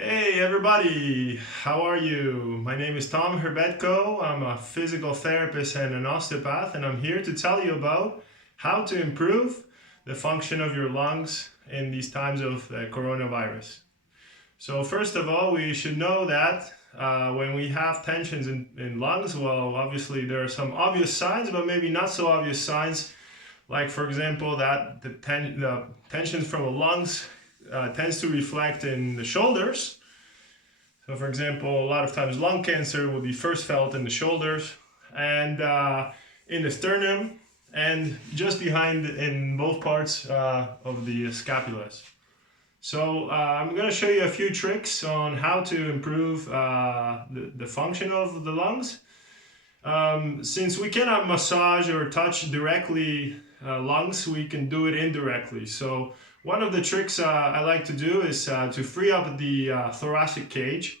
Hey everybody, how are you? My name is Tom Herbetko. I'm a physical therapist and an osteopath, and I'm here to tell you about how to improve the function of your lungs in these times of coronavirus. So first of all, we should know that when we have tensions in lungs, well, obviously there are some obvious signs, but maybe not so obvious signs, like for example that the tensions from the lungs tends to reflect in the shoulders. So for example, a lot of times lung cancer will be first felt in the shoulders and in the sternum and just behind in both parts of the scapulas. So I'm going to show you a few tricks on how to improve the function of the lungs. Since we cannot massage or touch directly lungs, we can do it indirectly. So one of the tricks I like to do is to free up the thoracic cage,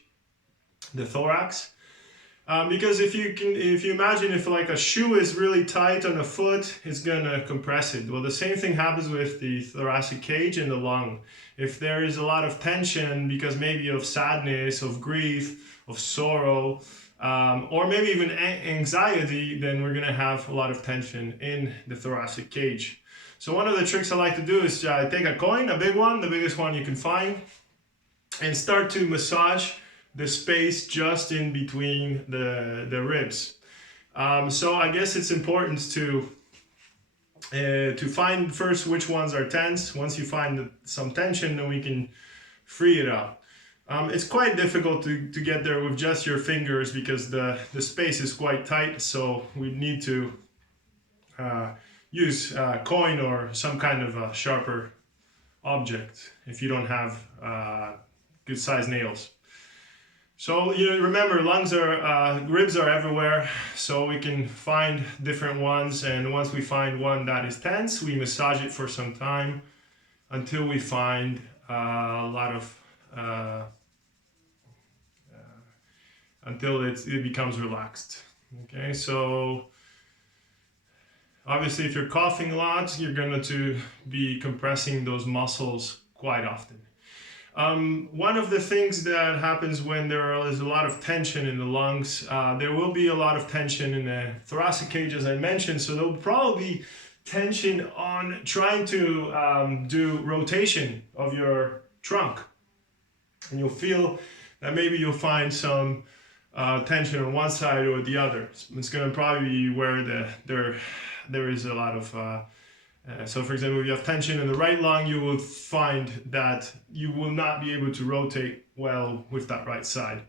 the thorax. Because if you imagine if like a shoe is really tight on a foot, it's gonna compress it. Well, the same thing happens with the thoracic cage and the lung. If there is a lot of tension because maybe of sadness, of grief, of sorrow, or maybe even anxiety, then we're gonna have a lot of tension in the thoracic cage. So one of the tricks I like to do is take a coin, a big one, the biggest one you can find, and start to massage the space just in between the ribs. So I guess it's important to find first which ones are tense. Once you find some tension, then we can free it up. It's quite difficult to get there with just your fingers because the space is quite tight, so we need to use a coin or some kind of a sharper object if you don't have good size nails. So you remember, lungs are, ribs are everywhere, so we can find different ones, and once we find one that is tense, we massage it for some time until we find a lot of, until it becomes relaxed. Okay, so obviously if you're coughing a lot, you're going to be compressing those muscles quite often. One of the things that happens when there is a lot of tension in the lungs, there will be a lot of tension in the thoracic cage, as I mentioned, so there will probably be tension on trying to do rotation of your trunk. And you'll feel that maybe you'll find some tension on one side or the other. It's going to probably be where there is a lot of so for example, if you have tension in the right lung, you will find that you will not be able to rotate well with that right side.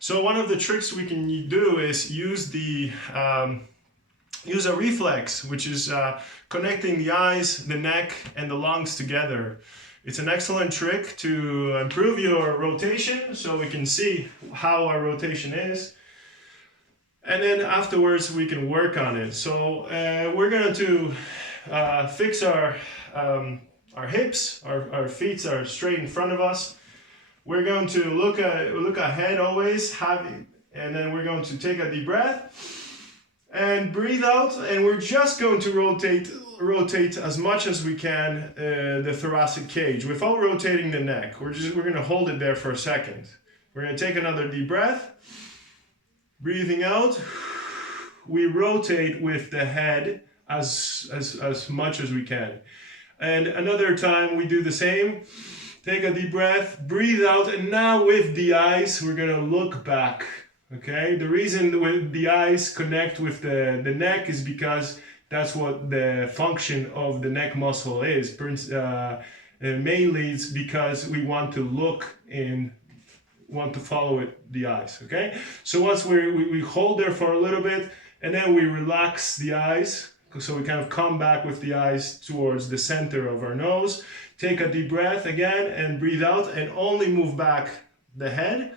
So one of the tricks we can do is use use a reflex, which is connecting the eyes, the neck, and the lungs together. It's an excellent trick to improve your rotation, so we can see how our rotation is. And then afterwards, we can work on it. So we're going to fix our hips, our feet are straight in front of us. We're going to look ahead always, and then we're going to take a deep breath and breathe out, and we're just going to rotate as much as we can the thoracic cage without rotating the neck. We're going to hold it there for a second. We're going to take another deep breath. Breathing out, we rotate with the head as much as we can. And another time we do the same. Take a deep breath, breathe out, and now with the eyes, we're gonna look back. Okay? The reason when the eyes connect with the neck is because that's what the function of the neck muscle is. Mainly it's because we want to look in, want to follow it, the eyes, okay? So once we hold there for a little bit, and then we relax the eyes, so we kind of come back with the eyes towards the center of our nose. Take a deep breath again and breathe out and only move back the head.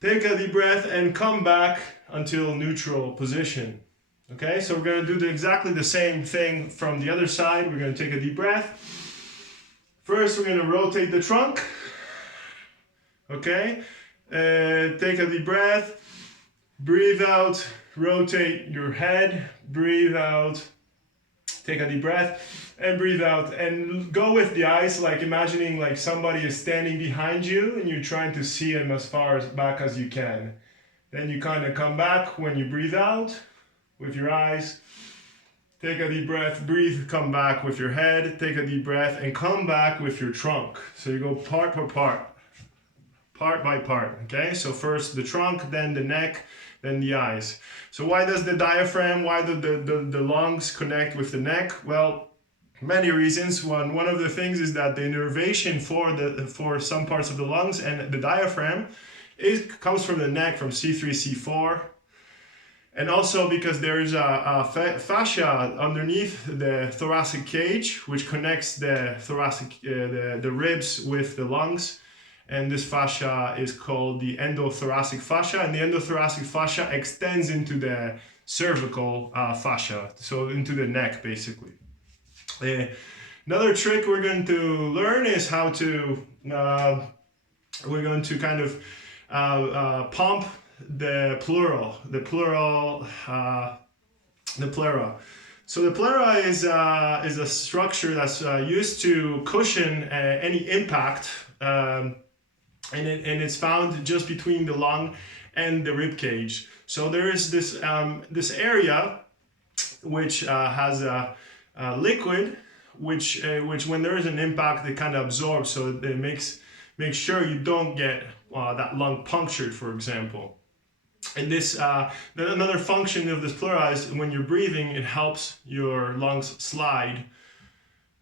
Take a deep breath and come back until neutral position. Okay, so we're going to do exactly the same thing from the other side. We're going to take a deep breath. First, we're going to rotate the trunk. Okay, take a deep breath, breathe out, rotate your head, breathe out, take a deep breath, And breathe out. And go with the eyes, like imagining like somebody is standing behind you and you're trying to see them as far as back as you can. Then you kind of come back when you breathe out with your eyes. Take a deep breath, breathe, come back with your head. Take a deep breath and come back with your trunk. So you go part by part, okay? So first the trunk, then the neck, then the eyes. So why does the diaphragm, why do the lungs connect with the neck? Well, many reasons. One of the things is that the innervation for some parts of the lungs and the diaphragm comes from the neck, from C3, C4. And also because there is a fascia underneath the thoracic cage, which connects the thoracic, the ribs with the lungs. And this fascia is called the endothoracic fascia. And the endothoracic fascia extends into the cervical fascia, so into the neck, basically. Another trick we're going to learn is how to, we're going to kind of pump the pleura. So the pleura is a structure that's used to cushion any impact, and it's found just between the lung and the rib cage. So there is this area which has a liquid, which when there is an impact, it kind of absorbs, so it makes sure you don't get that lung punctured, for example. And this another function of this pleura is when you're breathing, it helps your lungs slide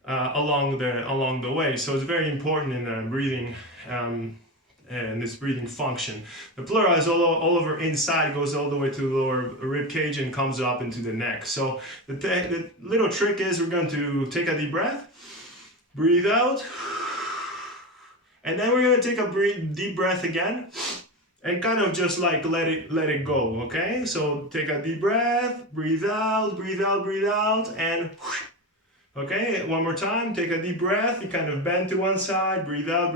along the way. So it's very important in breathing and this breathing function. The pleura is all over inside, goes all the way to the lower rib cage and comes up into the neck. So the little trick is we're going to take a deep breath, breathe out, and then we're going to take a deep breath again. And kind of just like let it go, okay? So take a deep breath, breathe out, and okay, one more time, take a deep breath, you kind of bend to one side, breathe out,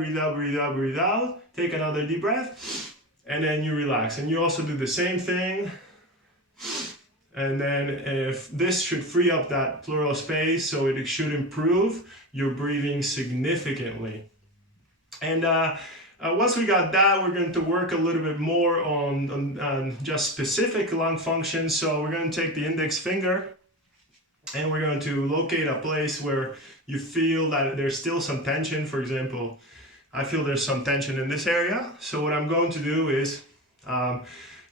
take another deep breath, and then you relax. And you also do the same thing. And then if this should free up that pleural space, so it should improve your breathing significantly. And once we got that, we're going to work a little bit more on just specific lung function. So we're going to take the index finger and we're going to locate a place where you feel that there's still some tension. For example, I feel there's some tension in this area. So what I'm going to do is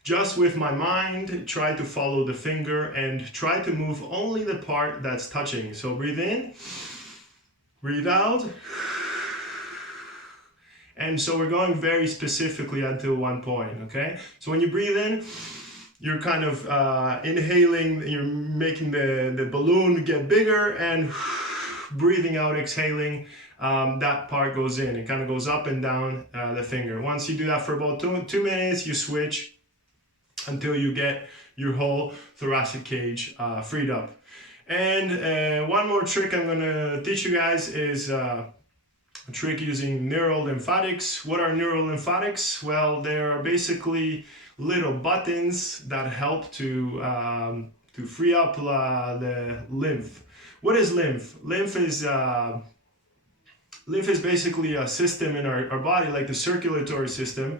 just with my mind, try to follow the finger and try to move only the part that's touching. So breathe in, breathe out. And so we're going very specifically until one point, okay? So when you breathe in, you're kind of inhaling, you're making the balloon get bigger, and breathing out, exhaling, that part goes in. It kind of goes up and down the finger. Once you do that for about two minutes, you switch until you get your whole thoracic cage freed up. And one more trick I'm going to teach you guys is a trick using neural lymphatics. What are neural lymphatics? Well, they are basically little buttons that help to free up the lymph. What is lymph? Lymph is basically a system in our body, like the circulatory system.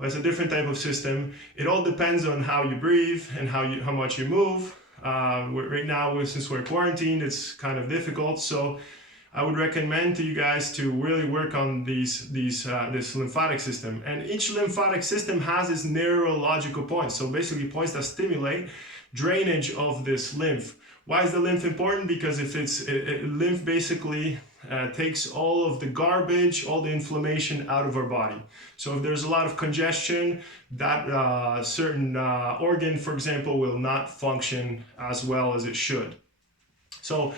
It's a different type of system. It all depends on how you breathe and how much you move. Right now, since we're quarantined, it's kind of difficult. So I would recommend to you guys to really work on this lymphatic system. And each lymphatic system has its neurological points. So basically points that stimulate drainage of this lymph. Why is the lymph important? Because if lymph basically takes all of the garbage, all the inflammation out of our body. So if there's a lot of congestion, that certain organ, for example, will not function as well as it should. So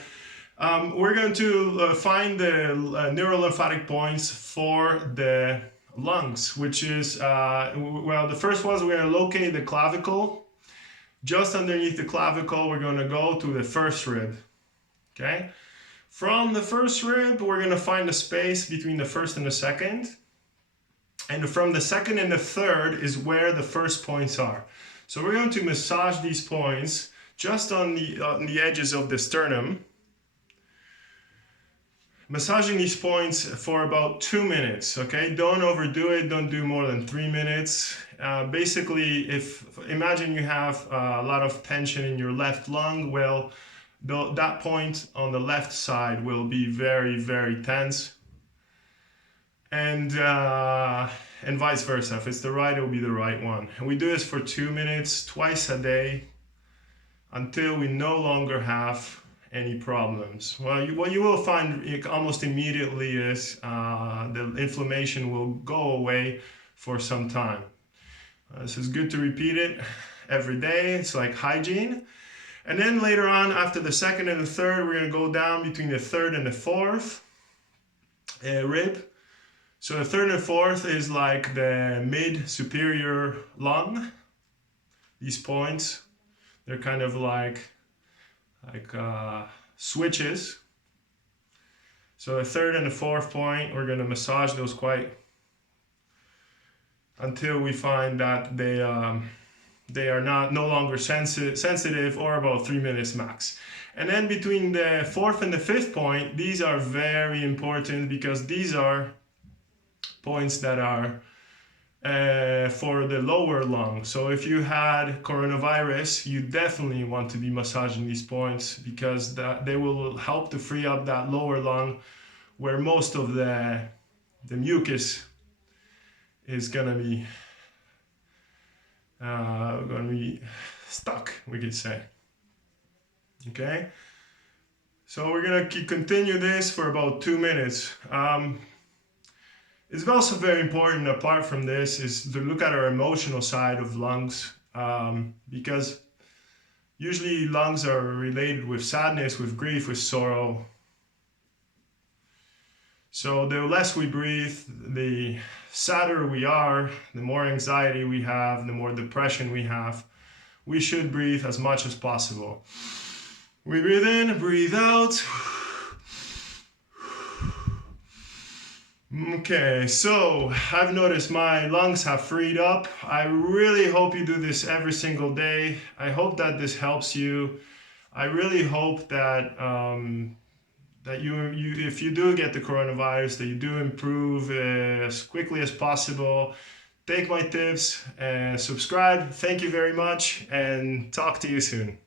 we're going to find the neurolymphatic points for the lungs, which is, well, the first ones, we're going to locate the clavicle. Just underneath the clavicle, we're going to go to the first rib, okay? From the first rib, we're going to find the space between the first and the second. And from the second and the third is where the first points are. So we're going to massage these points just on the edges of the sternum. massaging these points for about 2 minutes. Okay, don't overdo it. Don't do more than 3 minutes. Basically, if imagine you have a lot of tension in your left lung, well, that point on the left side will be very, very tense, and vice versa. If it's the right, it will be the right one. And we do this for 2 minutes twice a day until we no longer have any problems. Well, what you will find almost immediately is the inflammation will go away for some time. This is good to repeat it every day. It's like hygiene. And then later on, after the second and the third, we're going to go down between the third and the fourth rib. So the third and fourth is like the mid-superior lung. These points, they're kind of like switches. So the third and the fourth point, we're going to massage those quite until we find that they are no longer sensitive, or about 3 minutes max. And then between the fourth and the fifth point, these are very important because these are points that are for the lower lung. So if you had coronavirus, you definitely want to be massaging these points because they will help to free up that lower lung where most of the mucus is gonna be stuck, we could say. Okay, so we're gonna continue this for about 2 minutes. It's also very important, apart from this, is to look at our emotional side of lungs, because usually lungs are related with sadness, with grief, with sorrow. So the less we breathe, the sadder we are, the more anxiety we have, the more depression we have. We should breathe as much as possible. We breathe in, breathe out. Okay, so I've noticed my lungs have freed up. I really hope you do this every single day. I hope that this helps you. I really hope that that you if you do get the coronavirus, that you do improve as quickly as possible. Take my tips and subscribe. Thank you very much, and talk to you soon.